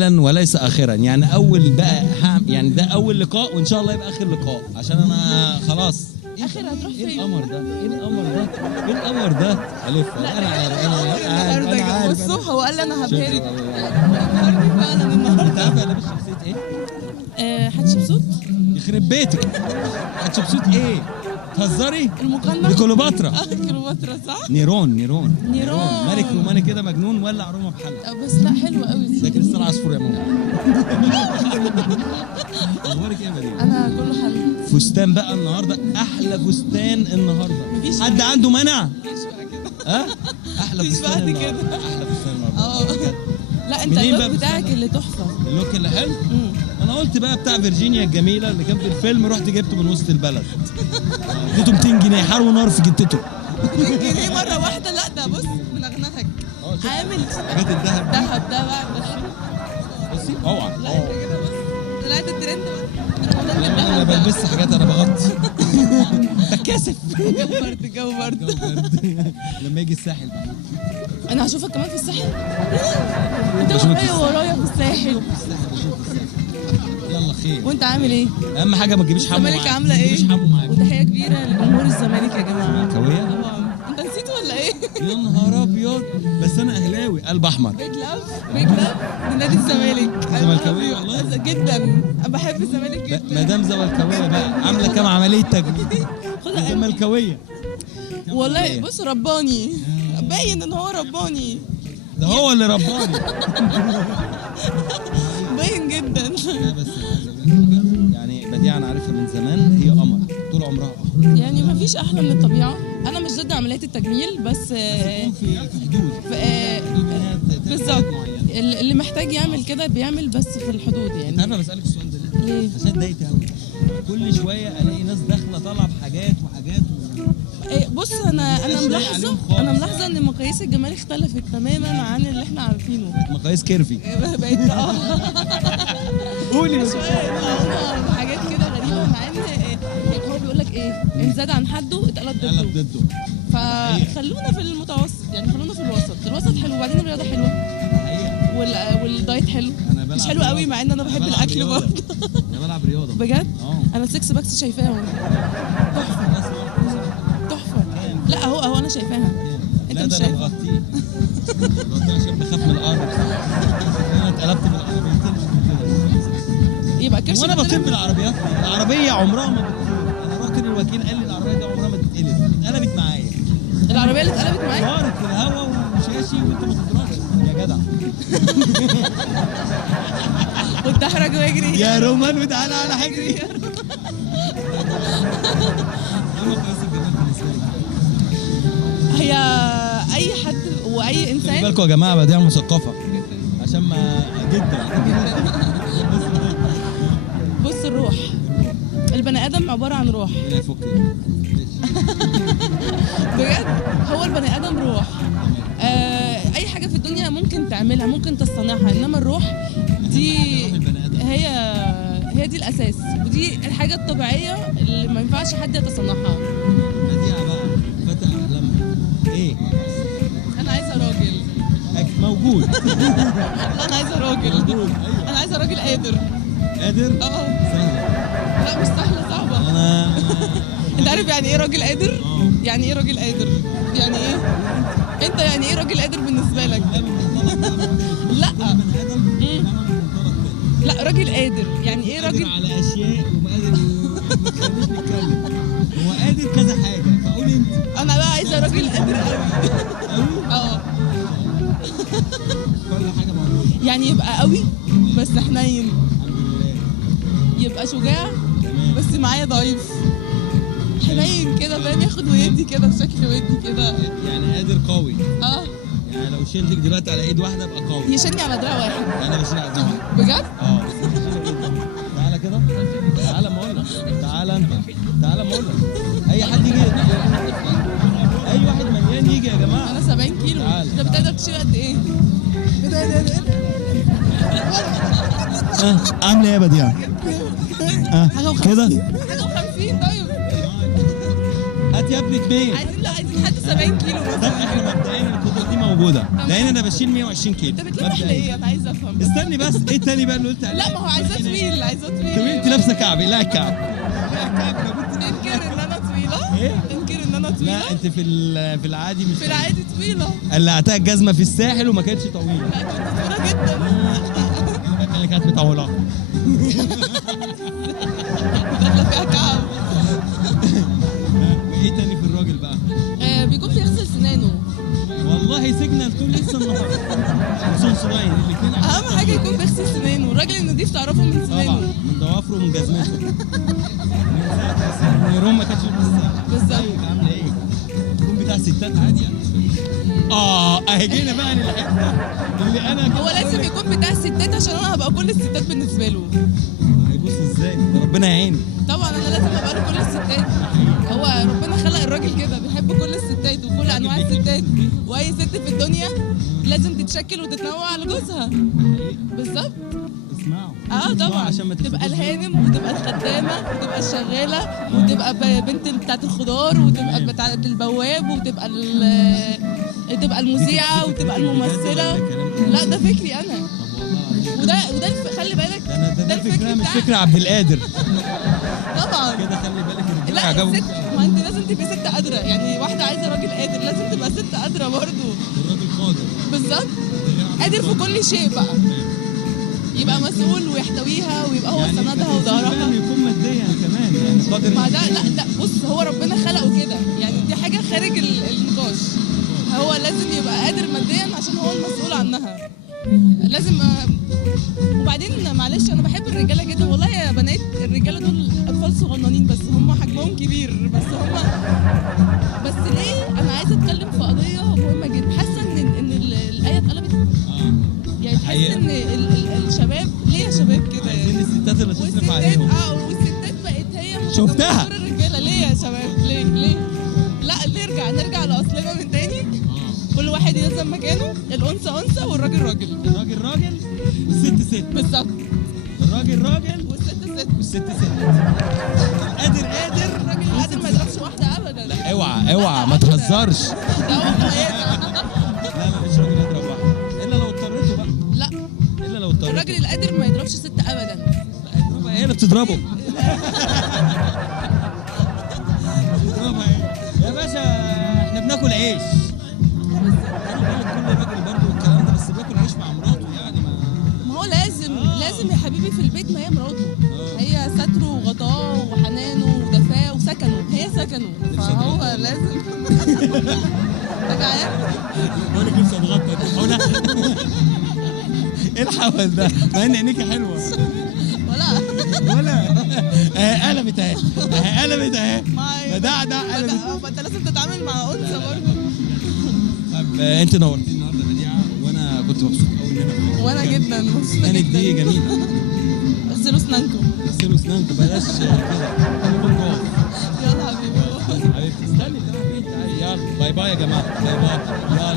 وليس اخرا، يعني اول بقى يعني ده اول لقاء وان شاء الله يبقى اخر لقاء عشان انا خلاص. اخر هتروح فين؟ ايه القمر ده؟ ايه القمر ده؟ ايه القمر ده؟ الف انا عارف انا عارف. بصوا هو قال لي انا هبهرك شكراً. فعلا انت النهارده. عارف انا لابس شخصيه ايه؟ حتشبسوت يخرب بيتك. هتشبسوت ايه؟ تهزري؟ المقنع دي كليوباترا. كليوباترا صح؟ نيرون ملك روماني كده مجنون ولع روما بحالها. بس لا حلوه قوي ده كريستال عصفور يا ماما. اخبارك ايه يا مريم؟ انا كله حلو. فستان بقى النهارده احلى فستان النهارده. مفيش حد عنده مانع؟ مفيش بقى كده. ها؟ احلى مفيش فستان بعد النهارده. كده. احلى فستان النهارده. لا انت منين بقى اللوك بتاعك بتستنى؟ اللي تحفه. اللوك اللي حلو. انا قلت بقى بتاع فيرجينيا الجميله اللي كان في الفيلم، رحت جبته من وسط البلد. اديته 200 جنيه حر ونار في جتته. 200 جنيه مره واحده. لا ده بص منغنغك عامل حاجات الذهب دي. دهب ده بقى بصي اوعى. لا انت كده بص طلعت الترند بقى. لا انا بلبس حاجات، انا بغطي. بتكسف. جو برد لما يجي الساحل بقى. انا هشوفك كمان في الساحل. انت بشوفك في ورايا في الساحل. يلا خير. وانت عامل ايه؟ اهم حاجه ما تجيبيش حمو معاك. الزمالك عامله ما ايه؟ تجيبيش حمو معاك. وتحيه كبيره لجمهور الزمالك يا جماعه. كويه؟ طبعا انت نسيت ولا ايه؟ يا نهار ابيض، بس انا اهلاوي قلب احمر. بيج لاف لنادي الزمالك. زملكاويه والله؟ جدا انا بحب الزمالك جدا. مدام زملكاويه بقى عامله كام عمليه تجميل. خدها زملكاويه. والله بص رباني باين ان هو رباني. ده هو اللي رباني. باين جدا. لا بس يعني بديعه انا عارفها من زمان، هي قمر طول عمرها قمر. يعني ما فيش احلى من الطبيعه. انا مش ضد عمليات التجميل بس في حدود. بالظبط اللي محتاج يعمل كده بيعمل بس في الحدود انت يعني. عارفه بسالك السؤال ده ليه؟ ليه؟ عشان اتضايقت قوي. كل شويه الاقي ناس داخله طالعه بحاجات وحاجات بص انا مش لايق عليهم خالص. ملاحظه ان مقاييس الجمال اختلفت تماما عن اللي احنا عارفينه. مقاييس كيرفي. بقيت قولي هم حاجات كده غريبه مع ان هو بيقول لك ايه ان زاد عن حده اتقلب قلب ضده. ضده. فخلونا في المتوسط يعني خلونا في الوسط حلو. وبعدين الرياضه حلوه والدايت حلو. مش حلو قوي مع ان انا بحب الاكل برضه. انا بلعب رياضه بجد انا السكس باكس شايفاها تحفه. لا اهو انا شايفاها. انت لا مش ده انا شايفها. مغطيه. مغطيه عشان بخاف من القرب. انا اتقلبت بالعربيتين يبقى كرش وانا بطير بالعربيات. العربيه عمرها ما بتطير. انا رحت للوكيل قال لي العربيه دي عمرها ما تتقلب. اتقلبت معايا. العربيه اللي اتقلبت معاك طارت في الهواء وشاشي وانت ما تضربش يا جدع. كنت احرج واجري يا رومان وتعالى على حجري. هي اي حد واي خلي انسان. بالكم يا جماعه بديع مثقفه عشان ما جدا. بص الروح البني ادم عباره عن روح ربنا يفك. بجد. هو البني ادم روح. اي حاجه في الدنيا ممكن تعملها ممكن تصنعها انما الروح دي هي دي الاساس ودي الحاجه الطبيعيه اللي ما ينفعش حد يتصنعها. بديعه بقى فتى احلامها ايه؟ انا عايزه راجل. موجود. لا انا عايزه راجل. موجود. انا عايزه راجل قادر. قادر؟ سهله. لا مش سهله صعبه. انا انت عارف يعني ايه راجل قادر؟ يعني ايه راجل قادر؟ يعني ايه؟ انت يعني ايه راجل قادر بالنسبه لك؟ لا لا راجل قادر يعني ايه قادر راجل؟ على اشياء وقادر ما تخلينيش نتكلم. هو قادر كذا حاجه فقول انت. انا بقى عايزه راجل قادر قوي. كل حاجه موجوده. يعني يبقى قوي بس حنين. الحمد لله. يبقى شجاع بس معايا ضعيف. حنين كده فاهم ياخد ويدي كده بشكل ودي كده. يعني قادر قوي. يعني لو شلتك دلوقتي على ايد واحده ابقى قوي. يشني على دراع واحد. انا بشيل على دماغي. بجد؟ تعالى كده. تعالى ما اقول لك. تعالى انت. تعالى ما اقول لك. اي حد يجي. اي واحد مليان يجي يا جماعه. انا 70 كيلو. تعال. انت بتقدر تشيل قد ايه؟ عامله ايه يا بديعه؟ حاجه كده؟ حاجه و50. طيب هات يا ابني 2. عايزين لحد 70 كيلو طب مثلا. احنا مبدئيا القدره دي موجوده لان انا بشيل 120 كيلو. انت بتلمح ليه؟ انا عايزه افهم. استني بس، ايه تاني بقى اللي قلت عليه؟ لا ما هو عايزاه طويل، عايزاه طويل. طب انت لابسه كعب، لا الكعب، لا الكعب لابد. تنكر ان انا طويله؟ ايه؟ تنكر ان انا طويله؟ لا انت في العادي مش في العادي طويله. قلعتها الجزمه في الساحل وما كانتش طويله. لا كنت طويله جدا. اللي كانت مطوله. داخله فيها كعب. وايه تاني في الراجل بقى؟ بيكون بيغسل سنانه. والله سيجنال طول لسه النهارده. سونسلاين الاثنين. اهم حاجه يكون بيغسل سنانه، الراجل النضيف تعرفه من طبعا سنانه. من ضوافره ومن جزمته. من روم ما كانتش لسه. بالظبط. ازيك عامله ايه؟ يكون بتاع ستات عادي يعني. اهي جينا بقى للحته اللي انا هو لازم يكون بتاع الستات عشان انا هبقى كل الستات بالنسبه له. هيبص ازاي؟ ده ربنا يعينه. طبعا انا لازم ابقى له كل الستات. هو ربنا خلق الراجل كده بيحب كل الستات وكل انواع الستات، واي ست في الدنيا لازم تتشكل وتتنوع على جوزها. بالظبط. اسمعوا طبعا عشان ما تبقى تفتكروش. الهانم وتبقى الخدامه وتبقى الشغاله وتبقى بنت بتاعت الخضار وتبقى بتاعت البواب وتبقى تبقى المذيعه وتبقى الممثله. لا ده فكري انا. وده خلي بالك ده الفكر الفكره مش بتاعي. فكره عبد القادر. طبعا كده خلي بالك الرجاله لا عجبهم. الست، ما انت لازم تبقى ست قادره، يعني واحده عايزه راجل قادر لازم تبقى ست قادره برضه. الراجل قادر. بالظبط. قادر في كل شيء بقى، يبقى مسؤول ويحتويها ويبقى هو سندها وظهرها. يكون ماديا كمان يعني قادر. ما ده لا بص هو ربنا خلقه كده، يعني دي حاجه خارج النقاش. هو لازم يبقى قادر ماديا عشان هو المسؤول عنها. لازم وبعدين معلش انا بحب الرجاله جدا والله يا بنات. الرجاله دول اطفال صغننين بس هم حجمهم كبير، بس ليه انا عايزه اتكلم في قضيه مهمه جدا. حاسه ان الايه اتقلبت. يعني تحس ان الشباب ليه يا شباب كده عايزين الستات اللي تصرف عليهم. والستات بقت هي شفتها. الرجاله ليه يا شباب؟ ليه؟ لا نرجع لاصلنا من تاني. كل واحد يلزم مكانه، الانثى انثى والراجل راجل. الراجل راجل والست ست. بالظبط. الراجل راجل والست ست. والست ست. القادر قادر. الراجل القادر ما يضربش واحده ابدا. لا اوعى ما تهزرش. ده هو حياتي. لا مش راجل يضرب واحد الا لو اضطريته بقى. لا الا لو اضطريته. الراجل القادر ما يضربش ست ابدا. لا اضربها هي اللي بتضربه. اضربها هي. يا باشا احنا بناكل عيش. كل راجل برضه الكلام ده بس بياكل عيش مع مراته يعني ما هو لازم يا حبيبي في البيت، ما هي مراته. هي ستره وغطاه وحنانه ودفاه وسكنه، هي سكنه فهو لازم. انت جعان؟ وانا نفسي اتغطى هنا. ايه الحول ده؟ مع ان عينيكي حلوه. ولا قلبت اهي. قلبت اهي. ده قلبت. ما انت لازم تتعامل مع انثى برضه. طب انت نورتيني النهارده بديعه وانا كنت مبسوط قوي ان انا. وانا جدا مبسوطه سنانك جدا. دي جميله. غسلوا اسنانكم. غسلوا اسنانكم بلاش كده. يلا حبيبي. حبيبتي استني. يلا باي باي يا جماعه. باي باي. يلا.